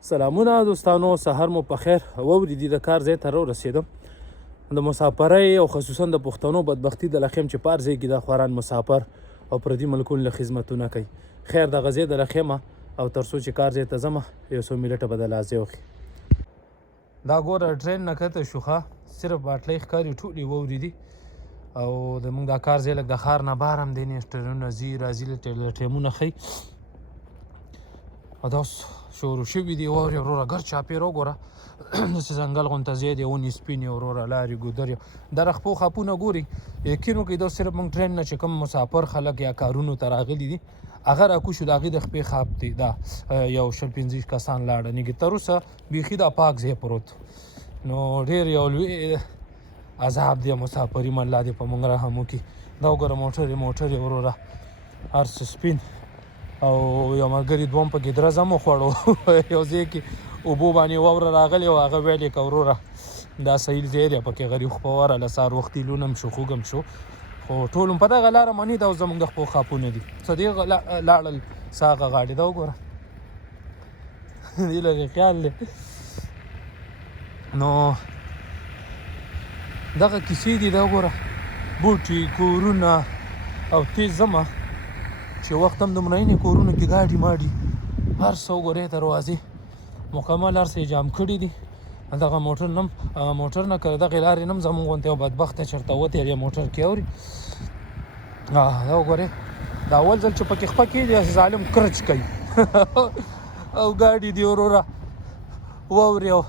سلامونه دوستانو، سهار مو په خیر. واورېدي د کار ځای ته رسېدم. د مسافرۍ او خصوصا د پښتنو بدبختي د لخیم چې پار ځای کې د خواران مسافر او پردي ملکونو له خدمتونه کوي. خیر د غزې د لخیمه او تر څو چې کار ځای ته ځمه یو څو منټه به د لازې وخي. دا ګوره ټرین نه کته شوخه صرف باټلۍ ښکاري ټولې واورېدي او زموږ دا کار ځای لږ د ښار نه بار هم دی نه ټرینونه ځي راځي له ټایمونه ښیي او دا اوس شروع شوي دي. واورې وروره ګرد چاپېره وګوره داسې ځنګل غونته ځای دی، ونې سپینې وروره لارې ګودرې د رخپو خاپونه ګوري. یقین وکړئ دا صرف موږ ټرین نه چې کوم مسافر خلک یا کارونو ته راغلي دي هغه راکوشو د هغې د خپې خاپ دی. دا یو 25 کسان لاړه نږدې تر اوسه بیخي دا پاک ځای پروت نو ډېر یو لوی عذاب دی مسافري من لا دې په موږ رحم وکړي. دا وګوره موټرې وروره هر څه سپین او یو ملګري دوم پکې درز هم وخوړو یو ځای کې اوبو باندې واوره راغلې او هغه ویل یې که وروره دا سهیل ځای دی پکې غریب خپوره له سهار وختي لون هم شو خوږ هم شو خو ټول هم په دغه لاره مني دا اوس زموږ د خپو خاپونه دي. څه دې لاړل ساغه غاډې دا وګوره دې لرې خیال دی. نو دغه کیسې دي دا وګوره بوټي کورونه او تیز ځمه چې وخت هم دومره یې کورونو کې ګاډي ماډي هر څه وګورئ دروازې مکمل هر څه یې جام کړي دي. دغه موټر نه که دغې لارې نه هم زموږ غوندې یو بدبخته چېرته وتېری موټر کې اوري دا وګورئ دا اول ځل چې پکې خپه کېږي داسې ظالم کرچ کوي او ګاډي دي وروره واورې او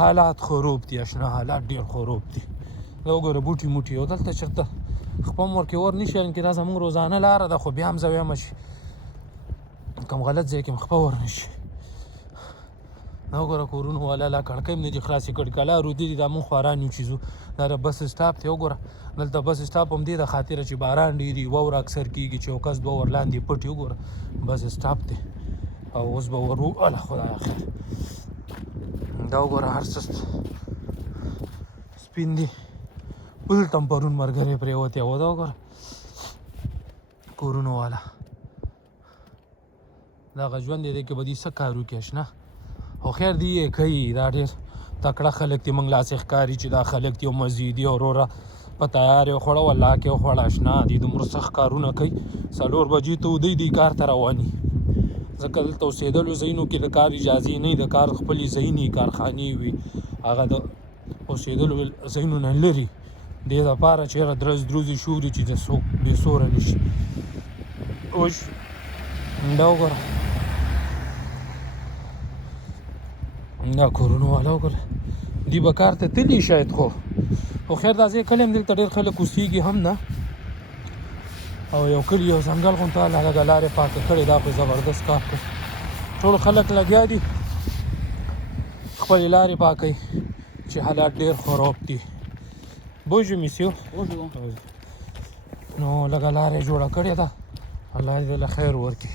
حالات خروب دي اشنا حالات ډېر خروب دي. دا وګوره بوټي موټي او دلته چېرته خپه هم ورکې ور نه شي که دا زموږ روزانه لاره ده خو بیا هم زه وایم چې کوم غلط ځای کې هم خپه ور نه شي. دا وګوره کورونو والا لا کړکۍ هم نه دي خلاصې کړي کلا رودي دي دا مونږ خواران یو چې ځو دا د بس سټاپ دی وګوره دلته بس سټاپ هم دی د خاطره چې باران ډېري واوره اکثر کېږي چې یو کس دوه ور لاندې پټي وګوره بس سټاپ دی او اوس به ور الله خدایه خیر. دا وګوره هر څه سپین دي بل تم پرون مرګرې پرېوتې و دا وګوره کورونو والا دغه ژوند دی کې به دې څه کار وکړي اشنا خو خیر دی یې کوي دا ډېر تکړه خلک دي موږ لاسې ښکاري چې دا خلک دي او مزیدي او وروره په تیار یې وخوړه والله کې وخوړه اشنا دي دومره سخت کارونه کوي 4 بجې ته ودی دی کار ته رواني ځکه دلته اوسېدلو ځایونو کې د کار اجازې نه د کار خپلې ځایونې کارخانې وي هغه د اوسېدلو ځایونو نه لري دې دپاره چېرې دروزې شوري چې د څوک بې سوره نه شي. اوس دا وګوره دا کورونو والا وګوره دوی به کار ته تلي شاید خو خیر دا ځای کلی هم دلته ډېر خلک اوسېږي هم نه او یو کلي یو ځنګل غونته هغه لارې پاکه کړې دا په زبردست کار کوي ټول خلک لګیا دي خپلې لارې پاکوي چې حالات ډېر خراب دي. Bonjour monsieur. Bonjour. نو لږه لاره یې جوړه کړې ده الله دې له خیر ورکړي.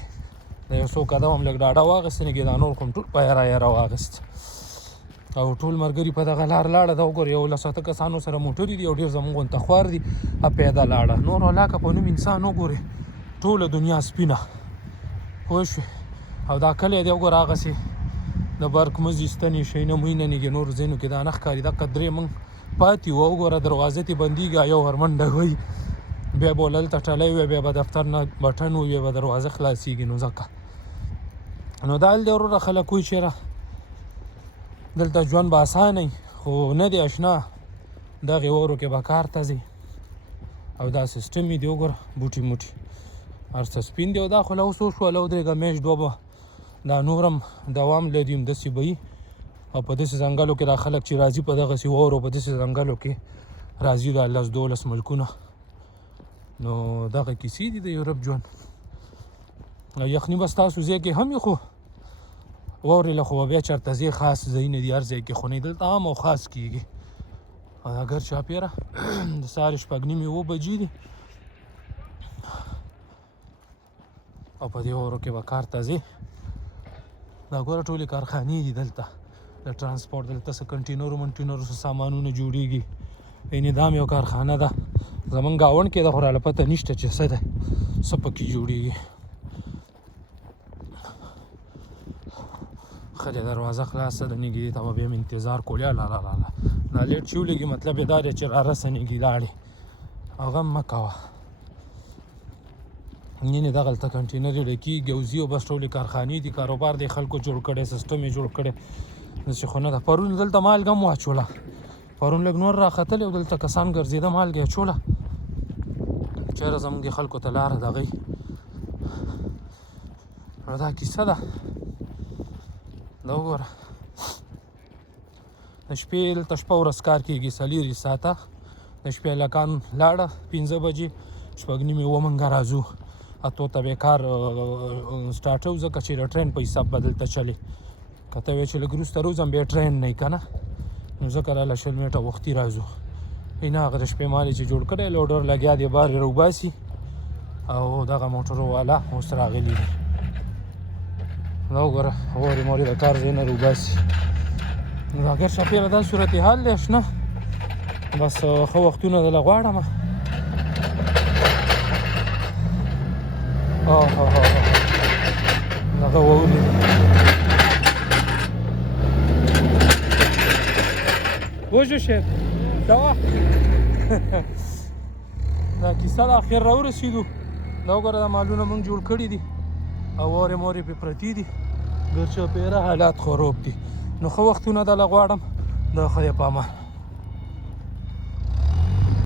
د یو څو قدم هم لږ ډاډه واخیست نږدې دا نور کوم ټول په یاره واخیست او ټول ملګري په دغه لار لاړه. دا وګوره 11 کسانو سره موټرې دي او ډېر زموږ غونته خوار دي پیاده لاړه نور ولاکه په نوم انسان وګورې ټوله دنیا سپینه پوه شوې او دا کلی دی وګوره هغسې د برق مزي ستنې شیونه موینه نږدې نور ځایونو کې دا نه ښکاري دقه درې موږ پاتې وو وګوره دروازې ته بندېږي یو ورمنډه وي بیا به هلته ټلی وي بیا به دفتر نه بټن وي بیا به دروازه خلاصېږي نو ځکه نو دا حال دی وروره خلک وایي چېرې دلته ژوند به اسانه خو نه دی اشنا دغې واورو کې به کار ته ځي او دا سیسټم یې دی وګوره بوټي موټي هر څه سپین دی او دا خو له اوس وشوله ودرېږه میاشت دوه به دا نور هم دوام لري همداسې به وي او په داسې ځنګلو کې دا خلک چې راځي په دغسې واورو په داسې ځنګلو کې راځي دا 10-12 ملکونه نو دغه کیسې دي د یورپ ژوند او یخني به ستاسو ځای کې هم وي خو واورې له خو به بیا چېرته ځای خاص ځایونه دي هر ځای کې خو نه دلته عام او خاص کېږي او دا ګر چاپېره د سهار 6:30 اوه بجې دي او په دې واورو کې به کار ته ځې دا ګوره ټولې کارخانې دي دلته د ترانسپورټ دلته څه کنټینرو منټینرو څه سامانونه جوړېږي یعنې دا هم یو کارخانه ده زمونږ ګاونډ کې ده خو راله پته نشته چې څه ده څه پکې جوړېږي ښه دی دروازه خلاصه ده نږدې ته به بیا مې انتظار کول یا لا لا لا لا دا لیټ چې ولګي مطلب یې دا دی چې رارسنېږي لاړې او غم مه کوه یعنې دغلته کنټینر یې ډکېږي او ځي او بس ټولې کارخانې دي کاروبار دی خلکو جوړ کړی سیسټم یې جوړ کړی داسې خو نه ده پرون دلته مالګه هم واچوله پرون لږ نور راختلی او دلته کسان ګرځېده مالګه یې اچوله چېرې زموږ دې خلکو ته لاره دغی نو دا کیسه ده دا وګوره د شپې دلته شپه ورځ کار کېږي 4 ساعته د شپې هلکان لاړه 5 بجې 6:30 اوه موږ راځو اتو ته به کار سټارټو ځکه چې د ټرین په حساب به دلته چلي که ته وایې چې لږ وروسته روځم بیا ټرین نه وي که نه نو ځکه راله 20 منټه وختي راځو نه هغه د شپې مال چې جوړ کړی لوډر لګیا دی بار یې راوباسي او دغه موټرو والا اوس راغلي دي دا وګوره غورې مورې د کار ځای نه راوباسي نو اگر چاپېره دا صورتحال دی شنه بس ښه وختونه دله غواړم دغه وولي وجو شیف دا دا کیسه د اخر راورسېدو دا وګوره دا مالونه موږ جوړ کړي دي او وارې مورې پرې پرتې دي ګرچاپېره حالات خراب دي نو ښه وختونه دله غواړم د خدای په امان